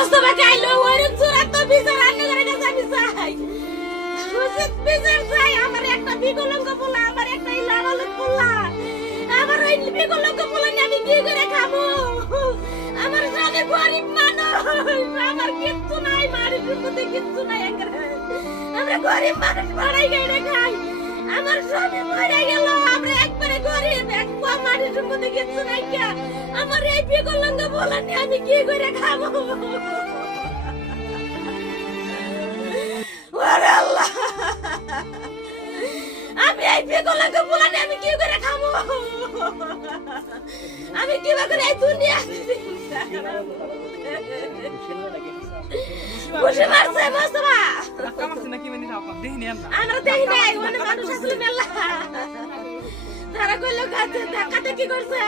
মোস্তফা কাইলো ওরে চূড়ান্ত বিচার আনলে করে কাছে আমি চাই উচিত বিচার চাই আমার একটা বিকলঙ্গ পোলা আমার একটা লালন পোলা আমার ওই বিকলঙ্গ পোলা নিয়ে আমি কি করে খাবো আমার সাথে গরিব মানুষ আমার কিচ্ছু নাই বাড়ির মধ্যে কিচ্ছু নাই আমরা গরিব মানুষ ভাড়াই গাইলে খাই আমার স্বামী মরে গেল আমরা একবারে গরিব এক পা মানুষের মধ্যে কিচ্ছু নাই কে আমার এই বিকলঙ্গ পোলা নিয়ে আমি কি করে খাবো ওরে আল্লাহ আমি এই বিকলঙ্গ পোলা নিয়ে আমি কি করে খাবো আমি কিভাবে করে এই দুনিয়া বুঝে মারছে মোস্তফা ধাক্কা মারছে নাকি মানে আপা দেখিনি আমরা দেখি নাই ওনে মানুষ আসলে মেলা তারা কইলো গাছে ধাক্কাতে কি করছে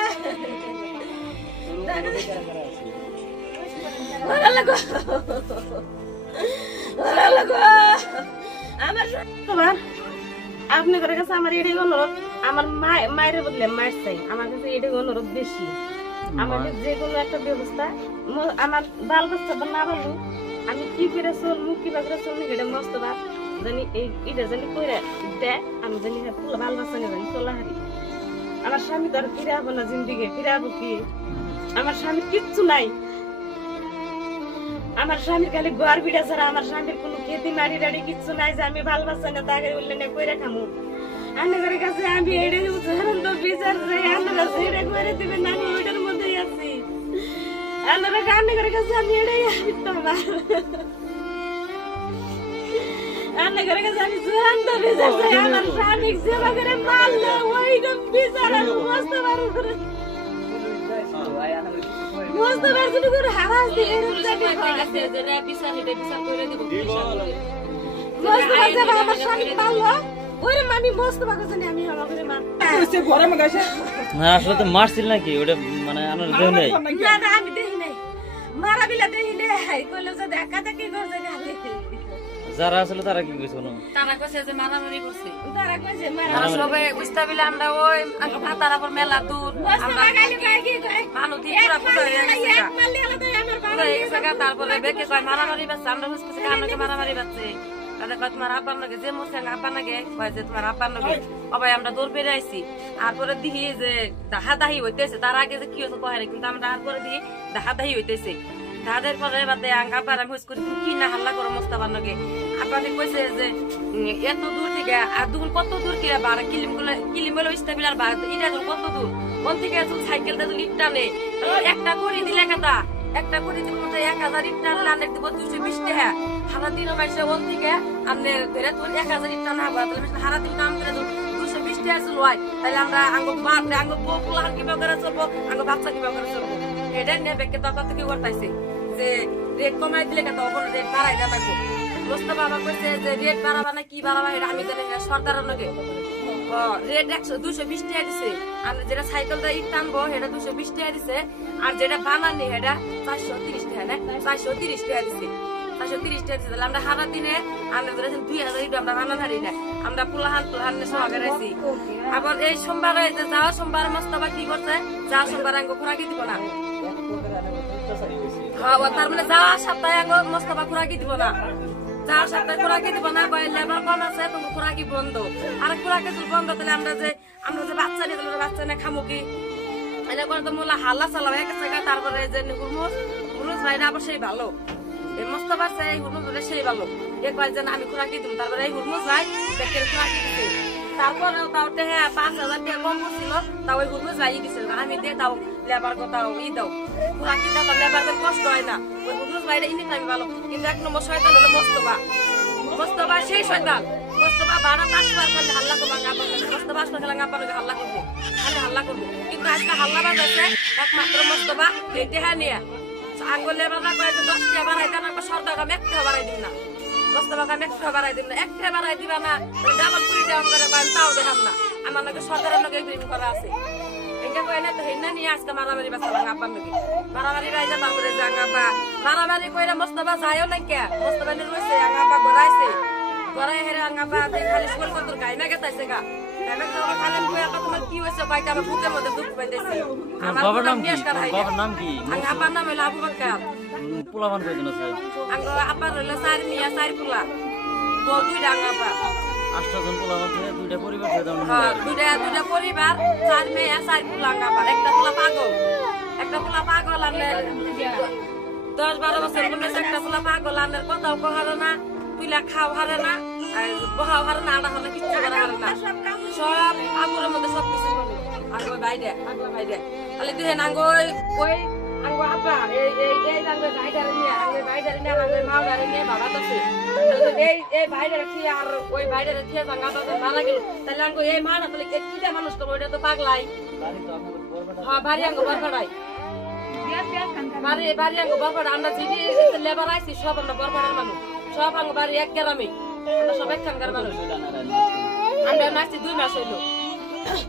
ওরা লাগো আমার তোমার আপনি করে কাছে আমার এটাই অনুরোধ আমার মায়ের বদলে মায়ের চাই আমার কাছে এটাই অনুরোধ বেশি আমাদের যে কোনো একটা ব্যবস্থা আমার বাল বাচ্চা না বলবো আমি কি করে চলবো কিভাবে চলবো এটা মস্ত ভাব জানি এটা জানি করে দেয় আমি জানি বাল বাচ্চা নিয়ে জানি চলা হারি আমার স্বামী তো আর ফিরে হবো না জিন্দিগি ফিরে হবো কি আমার স্বামীর কিচ্ছু নাই আমার স্বামীর খালি ঘর বিড়া ছাড়া আমার স্বামীর কোনো খেতি মারি টাড়ি কিচ্ছু নাই যে আমি ভাল বাচ্চা না তাকে উল্লেখ করে খামো আন্নাদের কাছে আমি এটা উদাহরণ তো বিচার চাই আন্নারা সেটা করে দিবেন না আমি ওইটার মধ্যেই আছি আন্নারা আন্নাদের কাছে আমি এটাই তোমার আন্নাদের কাছে আমি চূড়ান্ত বিচার চাই আমার স্বামী সেবা করে মারলো ওইরকম বিচার আমি বুঝতে পারবো মোস্তফার জন্য করে হারাস দিয়ে এরকম জায়গা ঠিক আছে যেটা বিচার এটা বিচার করে দিব মোস্তফা যাবে আমার স্বামী পারলো ওরে আমি মোস্তফা কাছে আমি আমার করে মার সে ঘরে মাগাছে না আসলে তো মারছিল নাকি ওটা মানে আমরা দেখ নাই না না আমি দেখি নাই মারা বিলা দেখি নাই কইলো যে দেখা দেখি করছে গালি যারা আসলে তারা কি কইছে না তারা কইছে যে মারামারি করছে তারা কইছে আমরা সবাই উস্তাবিলে আমরা ওই ভাতার উপর মেলা দূর আমরা গালি কই কি কই মানুষ দিয়ে পুরা পুরা হয়ে গেছে এক মারলে আলাদা আমার বাবা হয়ে গেছে তারপরে বেকে কয় মারামারি বাচ্চা আমরা বুঝতেছি আমাকে মারামারি বাচ্চা তাহলে কয় তোমার আব্বার নাকি যে মোর সঙ্গে আব্বার নাকি কয় যে তোমার আব্বার নাকি অবাই আমরা দৌড় পেরে আইছি তারপরে দেখি যে দাহাদাহি হইতেছে তার আগে যে কি হতো কয় কিন্তু আমরা তারপরে দিয়ে দাহাদাহি হইতেছে দাদের পরে বাদে আব্বার আমি হুস করি তুমি কি না হাল্লা করো মোস্তাবার নাকি আব্বাকে কইছে যে এত দূর থেকে আর দুগুণ কত দূর কি আর কিলিম গুলো স্টেবিলার বা এটা কত দূর কোন থেকে সাইকেল দিয়ে ইট টানে একটা করে দিলে কথা একটা করে দিব 1000 ইট টানলে আনে দিব 220 টাকা সারা দিন মাইছে ওন থেকে আপনি ধরে তোর 1000 ইট টানা হবে তাহলে সারা দিন কাম করে 220 টাকা লয় তাহলে আমরা আঙ্গ বাপ আঙ্গ বউলা কিবা করে চলবো আঙ্গ বাচ্চা কিবা করে চলবো এটা নিয়ে বেকে তত থেকে করতেছে যে রেট কমাই দিলে কথা ওপর রেট বাড়াই দেবাইবো মোস্তফা বাবা কইছে যে রেট বাড়াবা না কি বাড়াবা এটা আমি জানি সরকারের লগে রেট 220 টাকা দিছে আমরা যেটা সাইকেলটা ইট টানবো সেটা 220 টাকা দিছে আর যেটা বানানি সেটা 430 টাকা না 430 টাকা দিছে 430 টাকা দিছে আমরা সারা দিনে আমরা ধরেছেন 2000 ইট আমরা বানান হারি না আমরা পুলাহান সহকারে আছি আবার এই সোমবারে যে যাওয়া সোমবার মোস্তফা কি করছে যাওয়া সোমবার আঙ্গ খোরাকি দিব না তার মানে যাওয়া সপ্তাহে আঙ্গ মোস্তফা খোরাকি দিব না যাওয়ার সপ্তাহে খোরাকি দিব না লেবার কম আছে তোমার খোরাকি বন্ধ আর খোরাকি যদি বন্ধ তাহলে আমরা যে বাচ্চা নিয়ে তাহলে বাচ্চা নিয়ে খামো কি এটা করে তো মোলা হাল্লা চালাবো এক জায়গা তারপরে যে হুরুজ ভাইরা আবার সেই ভালো এই মোস্তফা সেই হুরমুজ ভাই সেই ভালো এ কয় যে আমি খোরাকি দিব তারপরে এই হুরমুজ ভাই পেটের খোরাকি দিচ্ছে তারপরে তাও 5000 টাকা কম করছিল তাও ওই হুরমুজ ভাই দিচ্ছে আমি দিয়ে তাও লেবার কোথাও দাও খোরাকি দাও লেবার কষ্ট হয় না ওই হুরমুজ ভাইরা ইনি আমি ভালো কিন্তু 1 নম্বর শয়তান হলো মোস্তফা সেই শয়তান মোস্তফা 12 বার খালি হাল্লা করবো মোস্তফা আসলে খেলা হাল্লা করবো খালি হাল্লা করবো কিন্তু আজকে হাল্লা বাজাচ্ছে একমাত্র মোস্তফা টেহা নিয়ে আঙ্গুল লেবার কয়ে 10 টাকা বাড়াই দেন সরকার আমি 1 টাকা বাড়াই দিন না মোস্তফা আমি 1 টাকা বাড়াই দিন না 1 টাকা বাড়াই দিবা না ডাবল করে দেওয়া করে তাও দেখাম না আমার নাকি সরকারের নাকি এগ্রিমেন্ট করা আছে এটা কয় না তো হেনা নিয়ে আজকে মারামারি বাচ্চা আব্বার নাকি মারামারি রাইজা তারপরে জাঙ্গাপা মারামারি কইরা মোস্তফা যায়ও না কে মোস্তফা নি রইছে আঙ্গাপা ঘরাইছে ঘরাই হেরে আঙ্গাপা খালি স্কুল কত গাইনা গেতাইছে গা আমি তো খালি কইয়া তোমার কি হইছে বাইটা আমার বুকের মধ্যে দুঃখ পাইতেছি আমার বাবার নাম কি বাবার নাম কি আঙ্গাপার নাম হলো আবু বকর পোলাপান কয়জন আছে? আঙ্গ আব্বার হইলো 4 মিয়া 4 পুলা বউ 2 ডাঙ্গা আব্বা 8 জন পোলাপান থেকে 2টা পরিবার থেকে দাও। হ্যাঁ দুইটা পরিবার 4 মেয়ে 4 পুলা আব্বার একটা পুলা পাগল আর 10-12 বছর বয়স একটা পুলা পাগল আর কথাও কহারে না তুইলা খাও হারে না আর বহাও হারে না আড়া হলে কিচ্ছু করা হারে না সব আগুরের মধ্যে সব কিছু আঙ্গ বাইরে তাহলে দেখেন আঙ্গ ওই আঙ্গ আব্বা এই আঙ্গ বাইরে নিয়ে আঙ্গ মাওড়ারে নিয়ে বাবা আছে এই বাইরে রাখি আর ওই বাইরে রাখি ভাঙা বাবা মারা গেল তাহলে আঙ্গ এই মা না তাহলে কিটা মানুষ তো ওইটা তো পাগলাই হ্যাঁ বাড়ি আঙ্গ বরপাড়াই বাড়ি আঙ্গ বরপাড়া আমরা যদি লেবার আইছি সব আমরা বরপাড়ার মানুষ সব আঙ্গ বাড়ি এক গ্রামে আমরা সব একখানকার মানুষ আমরা নাচছি 2 মাস হইলো